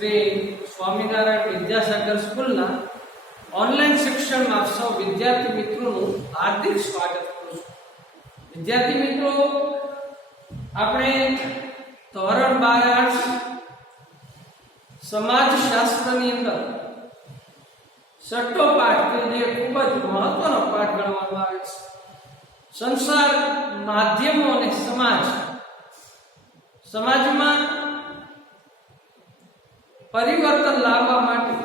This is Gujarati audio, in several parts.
શ્રી સ્વામિનારાયણ વિદ્યાસાગર સ્કૂલના ઓનલાઈન શિક્ષણમાં આપ સૌ વિદ્યાર્થી મિત્રોનું હાર્દિક સ્વાગત કરું છું. વિદ્યાર્થી મિત્રો, આપણે ધોરણ 12 આર્ટ્સ સમાજશાસ્ત્રની અંદર છઠ્ઠો પાઠ કે જે ખૂબ જ મહત્વનો પાઠ ગણવામાં આવે છે, સંસાર, માધ્યમો અને સમાજ. સમાજમાં પરિવર્તન લાવવા માટે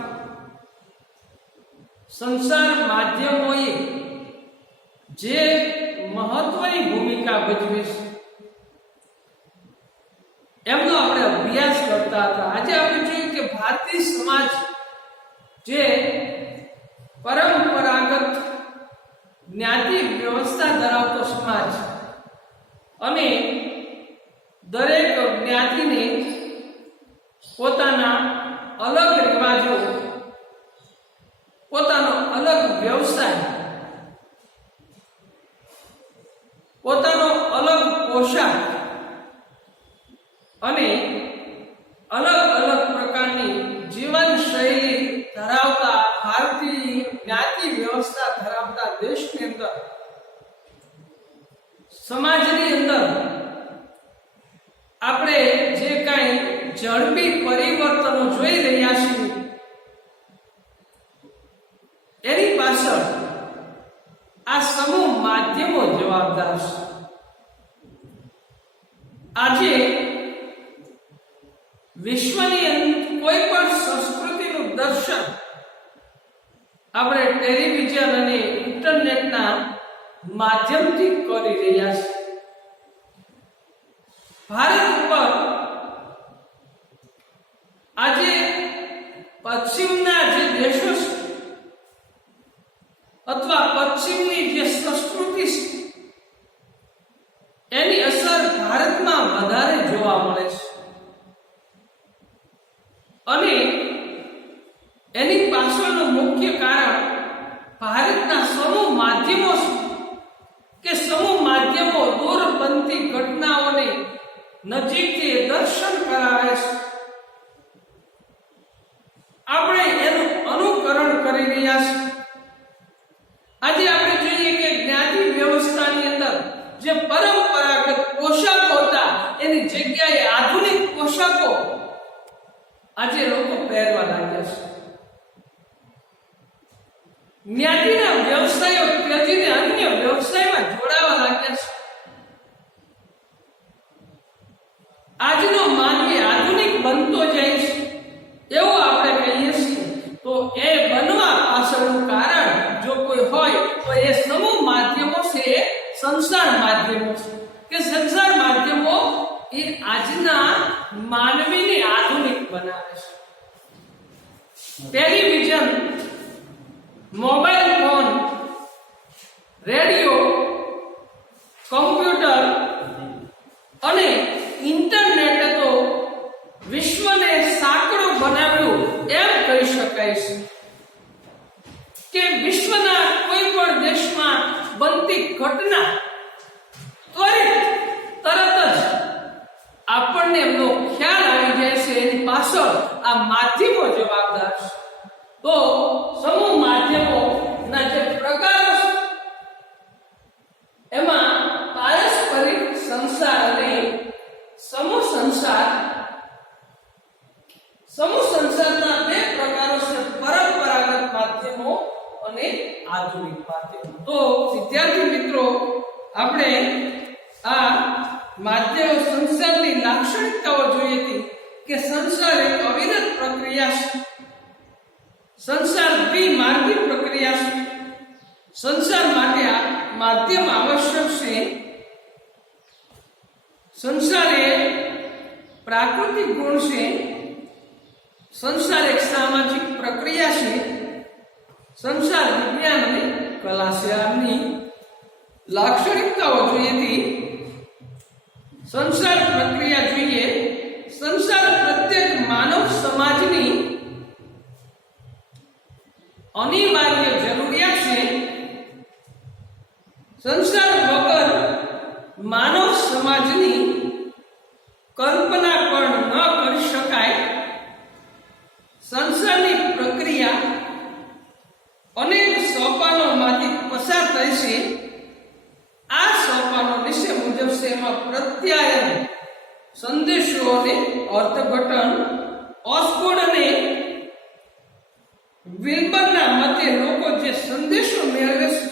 સંસાર માધ્યમોએ જે મહત્વની ભૂમિકા ભજવે છે એમનો આપણે અભ્યાસ કરતા હતા. આજે આપણે જોયું કે ભારતીય સમાજ જે પરંપરાગત જ્ઞાતિ વ્યવસ્થા ધરાવતો સમાજ અને દરેક જ્ઞાતિને પોતાના અલગ રિવાજો, પોતાનો અલગ વ્યવસાય, પોતાનો અલગ પોશાક અને અલગ અલગ પ્રકારની જીવન શૈલી ધરાવતા ભારતીય જ્ઞાતિ વ્યવસ્થા ધરાવતા દેશની અંદર, સમાજની અંદર આપણે જે કાંઈ ઝડપી પરિવર્તનો જોઈ રહ્યા છીએ એની પાછળ આ સમૂહ માધ્યમો જવાબદાર છે. આજે વિશ્વની કોઈ પણ સંસ્કૃતિનું દર્શન આપણે ટેલિવિઝન અને ઇન્ટરનેટના માધ્યમથી કરી રહ્યા છીએ. ભારત ઉપર આજે પશ્ચિમના જે દેશો છે અથવા પશ્ચિમની જે સંસ્કૃતિ છે એની અસર ભારતમાં વધારે જોવા મળે છે અને એની પાછળનું મુખ્ય કારણ ભારતના સમૂહ માધ્યમો છે કે સમૂહ માધ્યમો દૂર બનતી ઘટનાઓને નજીકથી દર્શન કરાવે છે. આપણે એનું અનુકરણ કરી રહ્યા છીએ. આજે આપણે જોઈએ કે જ્ઞાતિ વ્યવસ્થાની અંદર જે પરંપરાગત પોશાકો હતા એની જગ્યાએ આધુનિક પોશાકો આજે લોકો પહેરવા લાગ્યા છે. જ્ઞાતિના વ્યવસાયો ત્યજીને અન્ય વ્યવસાયમાં જોડાવા લાગ્યા છે. આજનો માનવી આધુનિક બનતો જાય છે એવું આપણે કહીએ છીએ. તો એ બનવા પાછળનું કારણ જો કોઈ હોય તો એ સમૂહ માધ્યમો છે, સંસાર માધ્યમો છે કે સંસાર માધ્યમો એ આજના માનવીને આધુનિક બનાવે છે. Television, mobile phone, radio, computer અને ઇન્ટરનેટે તો વિશ્વને સાંકડો બનાવ્યું એમ કહી શકાય છે કે વિશ્વના કોઈ પણ દેશમાં બનતી ઘટના તરત જ આપણને એમનો ખ્યાલ આવી જાય છે. એની પાછળ આ માધ્યમો જવાબદાર છે. તો સમૂહ માધ્યમોના જે પ્રકારો છે એમાં પારસ્પરિક સંસાર અને સમૂહ સંસાર. સમૂહ સંસારના બે પ્રકારો છે, પરંપરાગત માધ્યમો અને આધુનિક માધ્યમો. તો વિદ્યાર્થી મિત્રો, આપણે આ માધ્યમ સંસારની લાક્ષણિકતાઓ જોઈ હતી કે સંસાર એક અવિરત પ્રક્રિયા છે. સંસાર દ્વિમાર્ગી પ્રક્રિયા છે. સંસાર માટે આ માધ્યમ આવશ્યક છે. સંસાર એ પ્રાકૃતિક ગુણ છે. સંસાર એક સામાજિક પ્રક્રિયા છે. સંસાર વિજ્ઞાન અને કલા છે. આની લાક્ષણિકતાઓ જોઈએ હતી. સંસાર પ્રક્રિયા જોઈએ. સંસાર પ્રત્યેક માનવ સમાજની અનિવાર્ય જરૂરિયાત છે. સંસાર વગર માનવ સમાજની કલ્પના પણ ન કરી શકાય અર્થઘટન ઓસ્બોર્ન અને વિલ્બરના મતે લોકો જે સંદેશો મેળવે છે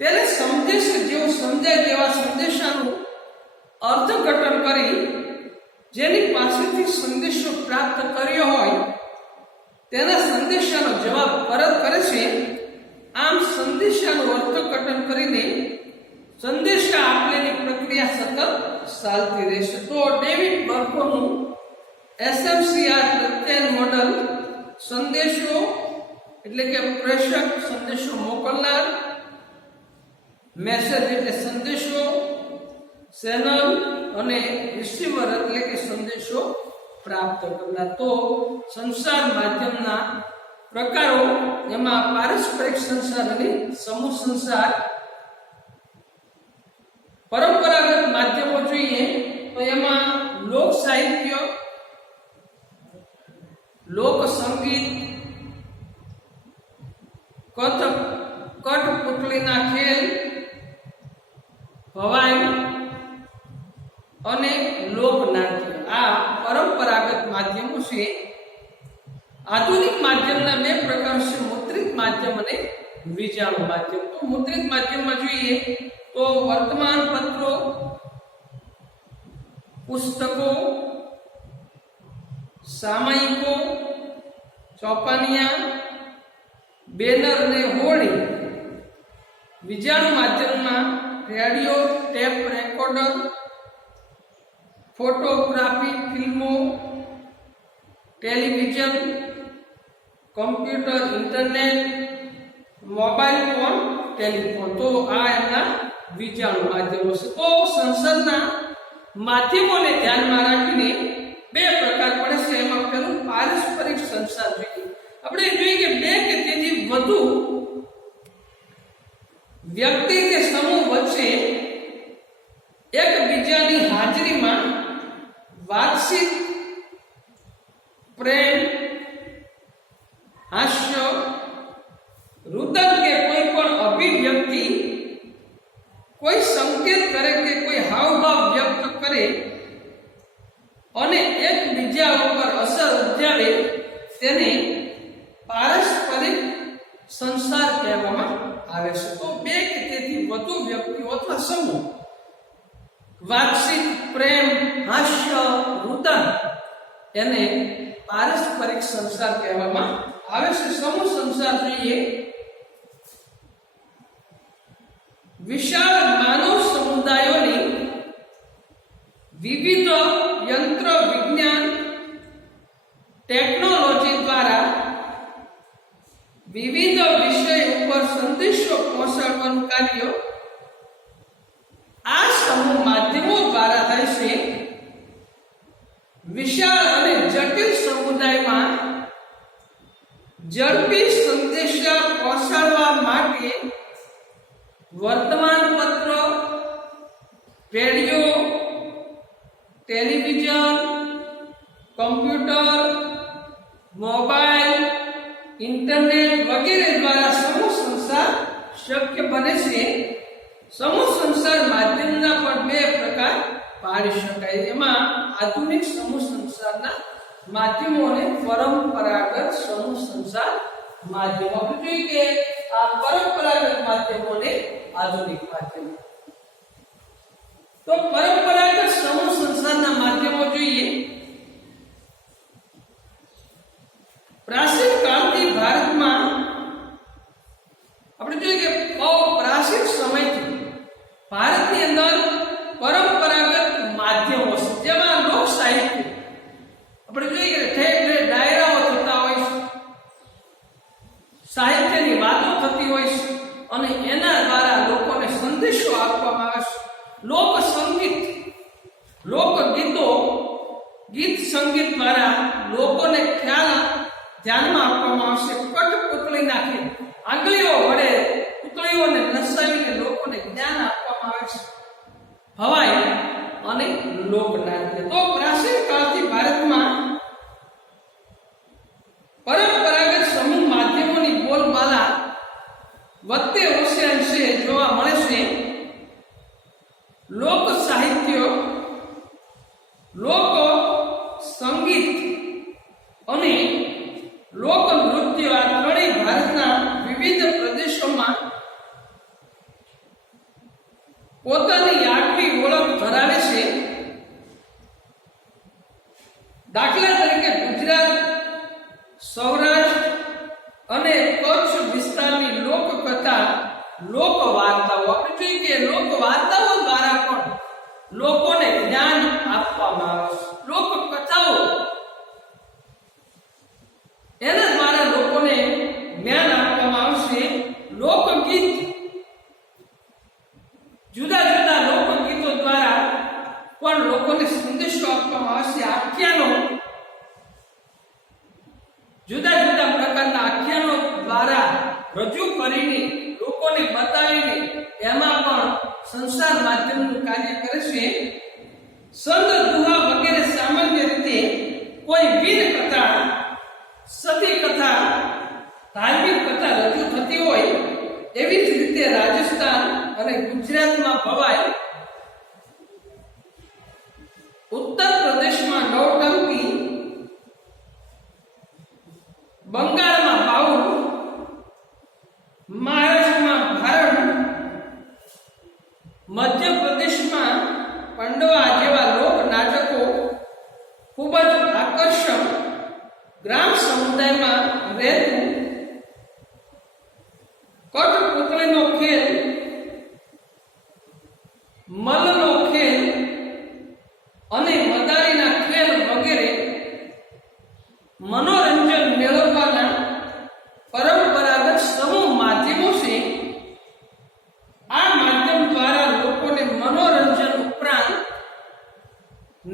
તેને સમજે છે જેવું સમજાય તેવા સંદેશાનું અર્થઘટન કરી જેની પાસેથી સંદેશો પ્રાપ્ત કર્યો હોય તેના સંદેશાનો જવાબ પરત કરે છે. આમ સંદેશાનું અર્થઘટન કરીને સંદેશા આપવાની પ્રક્રિયા સતત ચાલતી રહેશે. તો ડેવિડ બર્કોનું એસએમસીઆર પ્રત્યયન મોડલ સંદેશો એટલે કે પ્રેષક, સંદેશો મોકલનાર, મેસેજ એટલે સંદેશો, ચેનલ અને રિસીવર એટલે કે સંદેશો પ્રાપ્ત કરનાર. તો સંચાર માધ્યમના પ્રકારો એમાં પારસ્પરિક સંચાર અને સમૂહ સંચાર. પરંપરાગત માધ્યમો જોઈએ તો એમાં લોક સાહિત્ય, લોક સંગીત, કઠપુતળીના ખેલ, ભવાઈ અને લોકનાટ્ય આ પરંપરાગત માધ્યમો છે. આધુનિક માધ્યમના બે પ્રકાર છે, મુદ્રિત માધ્યમ અને વિજાણુ માધ્યમ. તો મુદ્રિત માધ્યમમાં જોઈએ તો વર્તમાન પત્રો, પુસ્તકો, સામયિકો, ચોપાનિયા, બેનર અને હોર્ડિંગ. વિજાણુ માધ્યમમાં રેડિયો, ટેપ રેકોર્ડર, ફોટોગ્રાફી, ફિલ્મો, television, computer, internet, mobile phone, telephone. તો આ એમના વિજાણુ માધ્યમો છે. તો સંસદના માધ્યમોને ધ્યાનમાં રાખીને બે પ્રકાર પડે છે. એમાં પેલું પારસ્પરિક સંચાર જોઈએ. આપણે જોઈએ કે બે કે તેથી વધુ વ્યક્તિ કે સમૂહ વચ્ચે એકબીજાની હાજરીમાં વાતચીત, પ્રેમ, હાસ્ય, રુદન કે કોઈ પણ અભિવ્યક્તિ, કોઈ સંકેત કરે કે કોઈ હાવભાવ વ્યક્ત કરે અને એકબીજા ઉપર અસર ઉપજાવે તેને પારસ્પરિક સંચાર કહેવામાં આવે છે. તો બે કે તેથી વધુ વ્યક્તિઓ અથવા સમૂહ વાતચીત, પ્રેમ, હાસ્ય, રુદન એને પારસ્પરિક સંચાર કહેવામાં આવે છે. સમૂહ સંચાર જોઈએ વિશાળ માનવ સમુદાયોની વિવિધ યંત્ર વિજ્ઞાન ટેકનોલોજી દ્વારા વિવિધ વિષય ઉપર સંદેશો પહોંચાડવાનું કાર્ય આ સમૂહ માધ્યમો દ્વારા થાય છે. વિશાળ અને જટિલ સમુદાયમાં ઝડપી સંદેશા પહોંચાડવા માટે વર્તમાન પત્ર, radio, television, computer, mobile, internet વગેરે દ્વારા સમૂહ સંચાર શક્ય બને છે. સમૂહ સંચાર માધ્યમના પણ બે પ્રકાર પાડી શકાય. એમાં આધુનિક સમૂહ સંચારના માધ્યમો અને પરંપરાગત સમૂહ સંચાર માધ્યમો. આપણે જોઈએ કે આ પરંપરાગત માધ્યમો અને આધુનિક માધ્યમો. તો પરંપરાગત સમૂહ સંચારના માધ્યમો જોઈએ. પ્રાચીન કાળથી ભારતમાં આપણે જોઈએ કે બહુ પ્રાચીન સમયથી ભારતની અંદર પરંપરાગત માધ્યમો છે. જેમાં લોક સાહિત્ય આપણે જોઈએ કે ઠેર ઠેર ડાયરાઓ થતા હોય છે, સાહિત્યની વાતો થતી હોય છે અને એના દ્વારા લોકોને સંદેશો આપવામાં આવે છે. લોક સંગીત, લોકગીતો, ગીત સંગીત દ્વારા લોકોને ખ્યાલ ધ્યાનમાં આપવામાં આવશે. કઠપુતળીના ખેલ, આંગળીઓ વડે પુતળીઓને નસાવીને લોકોને જ્ઞાન આપવામાં આવે છે. ભવાઈ અને લોકનાટ્ય. તો પ્રાચીન કાળથી ભારતમાં પરંપરાગત સમૂહ માધ્યમોની બોલબાલા વધતે ઓછે અંશે જોવા મળે છે. લોક સાહિત્ય, લોક દાખલા તરીકે ગુજરાત, સૌરાષ્ટ્ર અને કચ્છ વિસ્તારની લોકકથા, લોક વાર્તાઓ, આપણે જોઈએ કે લોક વાર્તાઓ દ્વારા પણ લોકોને જ્ઞાન આપવામાં આવે છે. લોક કથાઓ એના દ્વારા લોકોને જ્ઞાન આપવામાં આવશે. લોકગીત, જુદા જુદા લોકગીતો દ્વારા પણ લોકોને સંદેશો આપવામાં આવશે. આખ્યાનો, જુદા જુદા પ્રકારના આખ્યાનો દ્વારા રજૂ કરીને લોકોને બતાવીને એમાં પણ સંસાર માધ્યમનું કાર્ય કરે છે. સંત દુહા વગેરે સામાન્ય રીતે કોઈ વીર કથા, સતી કથા, ધાર્મિક કથા રજૂ થતી હોય એવી જ રીતે રાજસ્થાન અને ગુજરાતમાં ભવાઈ, ઉત્તર પ્રદેશમાં નવટંકી, બંગાળમાં બાઉલ, મહારાષ્ટ્રમાં ભારણ, મધ્ય પ્રદેશમાં પંડવા જેવા લોક નાટકો ખૂબ જ આકર્ષક ગ્રામ સમુદાયમાં રહેતું. કઠપુતળીનો ખેલ, મલનો ખેલ અને મદારીના ખેલ વગેરે મનોરંજન મેળવવાના પરંપરાગત સમૂહ માધ્યમો છે. આ માધ્યમ દ્વારા લોકોને મનોરંજન ઉપરાંત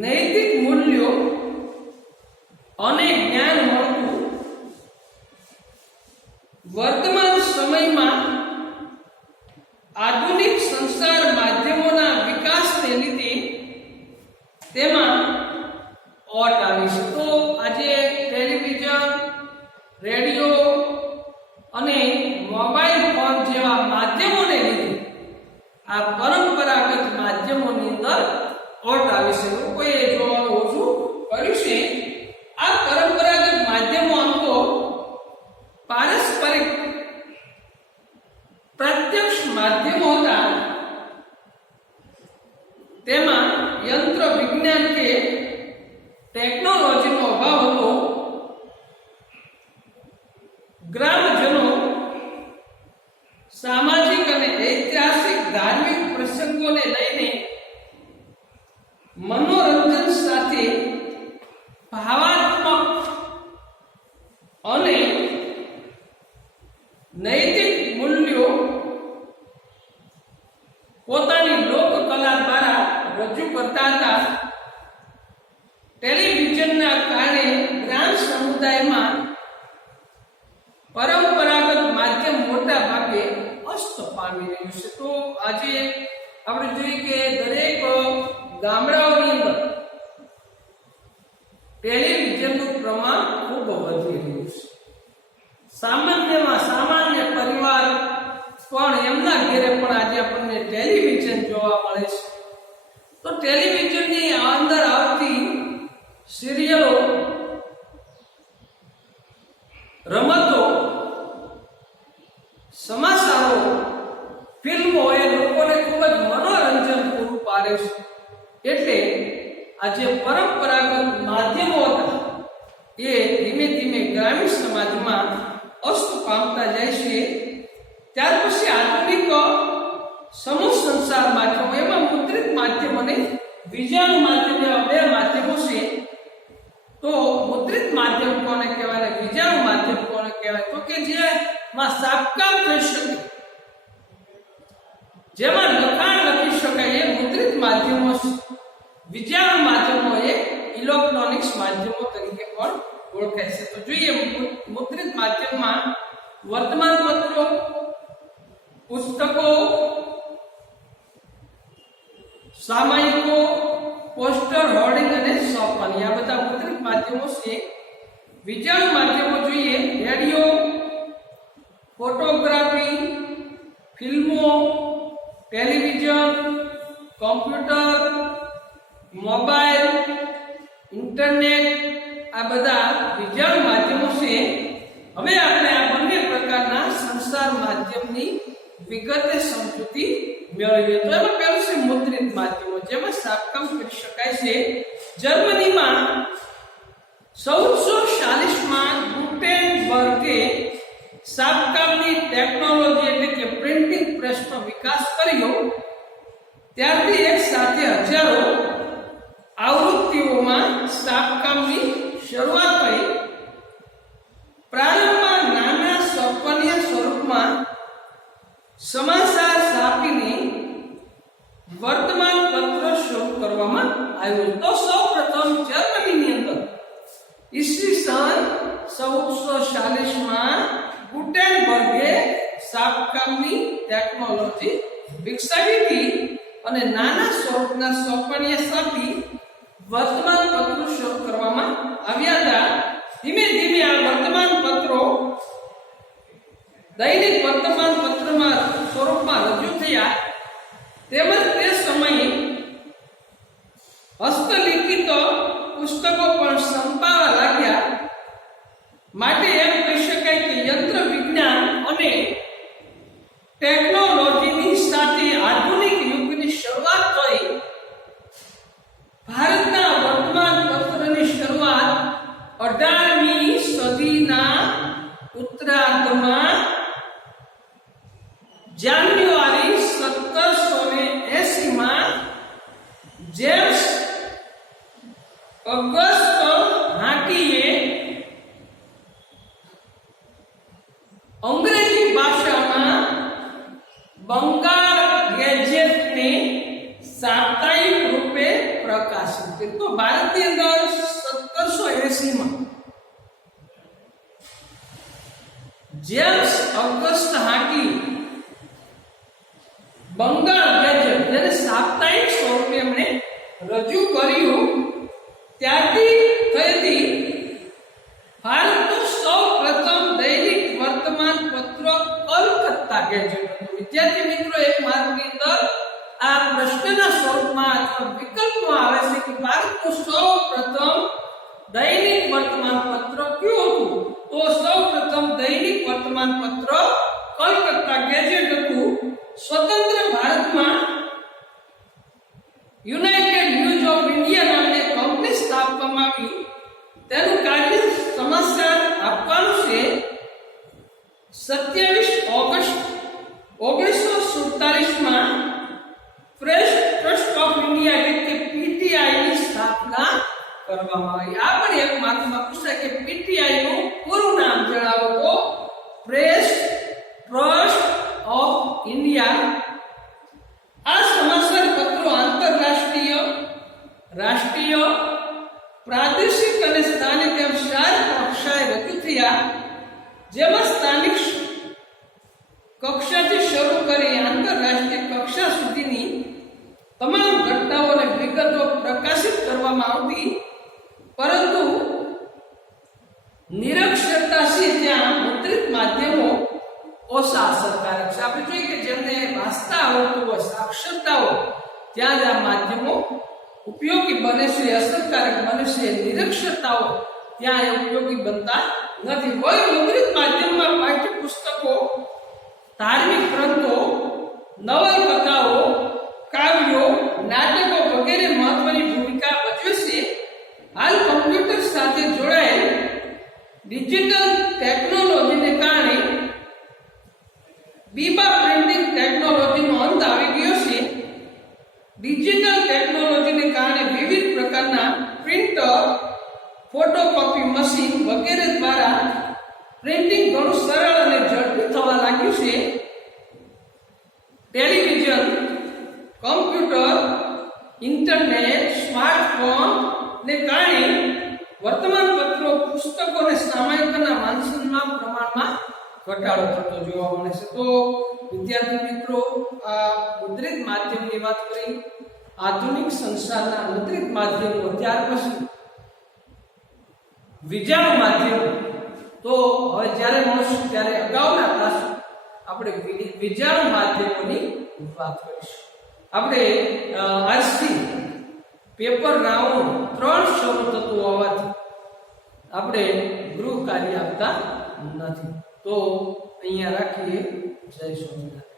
નૈતિક મૂલ્યો અને જ્ઞાન મળતું. વર્તમાન સમયમાં આધુનિક સંચાર માધ્યમોના વિકાસને લીધે તેમાં ઓટ આવી છે. તો આજે ટેલિવિઝન, રેડિયો અને મોબાઈલ ફોન જેવા માધ્યમોને લીધે આ પરંપરાગત માધ્યમોની અંદર ઓટ આવી છે. લોકોએ જોવાનું ઓછું કર્યું છે. આ પરંપરાગત માધ્યમો આમ તો પારસ્પરિક પ્રત્યક્ષ માધ્યમો હતા. તેમાં યંત્ર વિજ્ઞાન કે ટેકનોલોજીનો અભાવ હતો. ગ્રામજનો સામાજિક અને ઐતિહાસિક ધાર્મિક પ્રસંગોને લઈને મનોરંજન સાથે ભાવાત્મક અને નૈતિક મૂલ્યો પોતાની લોકકલા દ્વારા રજૂ કરતા હતા. ટેલિવિઝનના કારણે ગ્રામ સમુદાયમાં પરંપરાગત માધ્યમ મોટા ભાગે અસ્ત પામી રહ્યું છે. તો આજે આપણે જોઈએ કે દરેક ગામડાઓની અંદર ટેલિવિઝનનું પ્રમાણ ખૂબ વધી રહ્યું છે. સામાન્ય પરિવાર પણ એમના ઘરે પણ આજે આપણને ટેલિવિઝન જોવા મળે છે. તો ટેલિવિઝનની અંદર આવતી સિરિયલો, રમતો, સમાચારો, ફિલ્મો એ લોકોને ખૂબ જ મનોરંજન પૂરું પાડે છે. એટલે આજે પરંપરાગત માધ્યમો હતા એ ધીમે ધીમે ગ્રામીણ સમાજમાં અસ્ત પામતા જાય છે. ત્યાર પછી આધુનિક સમૂહ સંચાર માધ્યમો, એમાં મુદ્રિત માધ્યમ અને વિઝ્યુઅલ માધ્યમ એવા બે માધ્યમો છે. તો મુદ્રિત માધ્યમ કોને કહેવાય, વિઝ્યુઅલ માધ્યમ કોને કહેવાય? તો કે જેમાં સાબકામ થઈ શકે, જેમાં લખાણ લખી શકાય એ મુદ્રિત માધ્યમો છે. વિઝ્યુઅલ માધ્યમો એ ઇલેક્ટ્રોનિક્સ માધ્યમો તરીકે પણ ઓળખાય છે. તો જોઈએ મુદ્રિત માધ્યમમાં વર્તમાન પત્રો, પુસ્તકો, સામયિકો, પોસ્ટર, હોર્ડિંગ અને સોપાન, આ બધા મુદ્રિત માધ્યમો છે. વિઝ્યુઅલ માધ્યમો જોઈએ રેડિયો, ફોટોગ્રાફી, ફિલ્મો, ટેલિવિઝન, કોમ્પ્યુટર, મોબાઈલ, ઇન્ટરનેટ, આ બધા વિઝ્યુઅલ માધ્યમો છે. હવે આપણે આ બંને પ્રકારના સંચાર માધ્યમની વિગતે સમજૂતી મેળવીએ. તો એમાં પહેલું છે મુદ્રિત માધ્યમો, જેમાં સાબકામ કરી શકાય છે. જર્મનીમાં છાપકામની ટેકનોલોજી એટલે કે પ્રિન્ટિંગ પ્રેસનો વિકાસ કર્યો ત્યારથી એક સાથે હજારો આવૃત્તિઓમાં છાપકામની શરૂઆત થઈ. પ્રારંભમાં નાના સોપાનીય સ્વરૂપમાં સમાચાર છાપીને વર્તમાન પત્ર શરૂ કરવામાં આવ્યું. તો સૌપ્રથમ જર્મનીની અંદર ઈસવીસન 1440 માં ગુટેનબર્ગે છાપકામની ટેકનોલોજી વિકસાવી હતી અને નાના સ્વરૂપના સોપાનીય છાપી વર્તમાન પત્રો શરૂ કરવામાં આવ્યા હતા. ધીમે ધીમે આ વર્તમાન પત્રો દૈનિક વર્તમાન પત્રમાં સ્વરૂપમાં રજૂ થયા. તેમજ તે સમયે હસ્તલિખિત પુસ્તકો પણ સંપાવા લાગ્યા. માટે એમ કહી શકાય કે યંત્ર વિજ્ઞાન અને ટેકનોલોજીની સાથે આધુનિક યુગની શરૂઆત થઈ. ભારતના વર્તમાન પત્રની શરૂઆત 18મી સદીના ઉત્તરાર્ધમાં જાન્યુઆરી 1780 માં જેમ્સ ઓગસ્ટ હાકીએ અંગ્રેજી ભાષામાં બંગાળ ગેજેટને સાપ્તાહિક રૂપે પ્રકાશિત કર્યું. તો ભારતની અંદર 1780 માં જેમ્સ ઓગસ્ટ હાકી બંગાળ ગેજેટ જેને સાપ્તાહિક સ્વરૂપે એમણે રજૂ કર્યું. ત્યારથી થઈ હતી ભારતનું સૌ પ્રથમ દૈનિક વર્તમાન પત્ર કલકત્તા ગેજેટ. વિદ્યાર્થી મિત્રો, એક માર્કની અંદર આ પ્રશ્નના સ્વરૂપમાં અથવા વિકલ્પમાં આવે છે કે ભારતનું સૌ પ્રથમ દૈનિક વર્તમાન પત્ર કયું હતું? તો સૌ પ્રથમ દૈનિક વર્તમાન પત્ર કલકત્તા ગેજેટ હતું. સ્વતંત્ર ભારતમાં યુનાઇટેડ ન્યૂઝ ઓફ ઇન્ડિયા નામની કંપની સ્થાપવામાં આવી. તેનું કાર્ય સમાચાર આપવાનું છે. 27 ઓગસ્ટ 1947 માં પ્રેસ ટ્રસ્ટ ઓફ ઇન્ડિયા એટલે કે પીટીઆઈ ની સ્થાપના કરવામાં આવી. આ પણ એક માર્કમાં પૂછાય કે પીટીઆઈ નું પૂરું નામ જણાવો. તો પ્રેસ ટ્રસ્ટ ઓફ ઇન્ડિયા. આ સમાચાર પત્રો આંતરરાષ્ટ્રીય, રાષ્ટ્રીય, પ્રાદેશિક અને સ્થાનિક એમ 4 કક્ષાએ રજૂ થયા. જેમાં સ્થાનિક કક્ષાથી શરૂ કરી આંતરરાષ્ટ્રીય કક્ષા સુધીની તમામ ઘટનાઓ અને વિગતો પ્રકાશિત કરવામાં આવતી. પરંતુ નિરક્ષરતા છે ત્યાં મુદ્રિત માધ્યમો ઓછા અસરકારક છે. આપણે જોઈએ કે જેમને વાંચતા આવડતું હોય, સાક્ષરતા હોય, ત્યાં જ આ માધ્યમો ઉપયોગી બને છે, અસરકારક બને છે. નિરક્ષરતાઓ ત્યાં એ ઉપયોગી બનતા નથી. હોય મુદ્રિત માધ્યમમાં પાઠ્યપુસ્તકો, ધાર્મિક ગ્રંથો, નવલકથાઓ, કાવ્યો, નાટકો વગેરે મહત્વની ભૂમિકા ભજવે છે. હાલ કમ્પ્યુટર સાથે જોડાયેલ ડિજિટલ ટેકનોલોજીને કારણે બીબા પ્રિન્ટિંગ ટેકનોલોજીનો અંત આવી ગયો છે. ડિજિટલ ટેકનોલોજીને કારણે વિવિધ પ્રકારના પ્રિન્ટર, ફોટોકોપી મશીન વગેરે દ્વારા પ્રિન્ટિંગ ઘણું સરળ અને ઝડપી થવા લાગ્યું છે. ટેલિવિઝન, કમ્પ્યુટર, ઇન્ટરનેટ, સ્માર્ટફોન ને કારણે વર્તમાન પત્રો, પુસ્તકો અને સામયિકોના વાંચનમાં પ્રમાણમાં ઘટાડો થતો જોવા મળે છે. તો વિદ્યાર્થી મિત્રો, આ મુદ્રિત માધ્યમની વાત કરી, આધુનિક સંસારના મુદ્રિત માધ્યમો, ત્યાર પછી વિજાણુ માધ્યમો. તો હવે જ્યારે મળશું ત્યારે અગાઉના ક્લાસ આપણે વિજાણુ માધ્યમોની વાત કરીશું. આપણે આજથી પેપર રાઉન્ડ 3 શરૂ થતું હોવાથી આપણે ગૃહ કાર્ય આપતા નથી. તો અહીંયા રાખીએ. જય સ્વામિનારાયણ.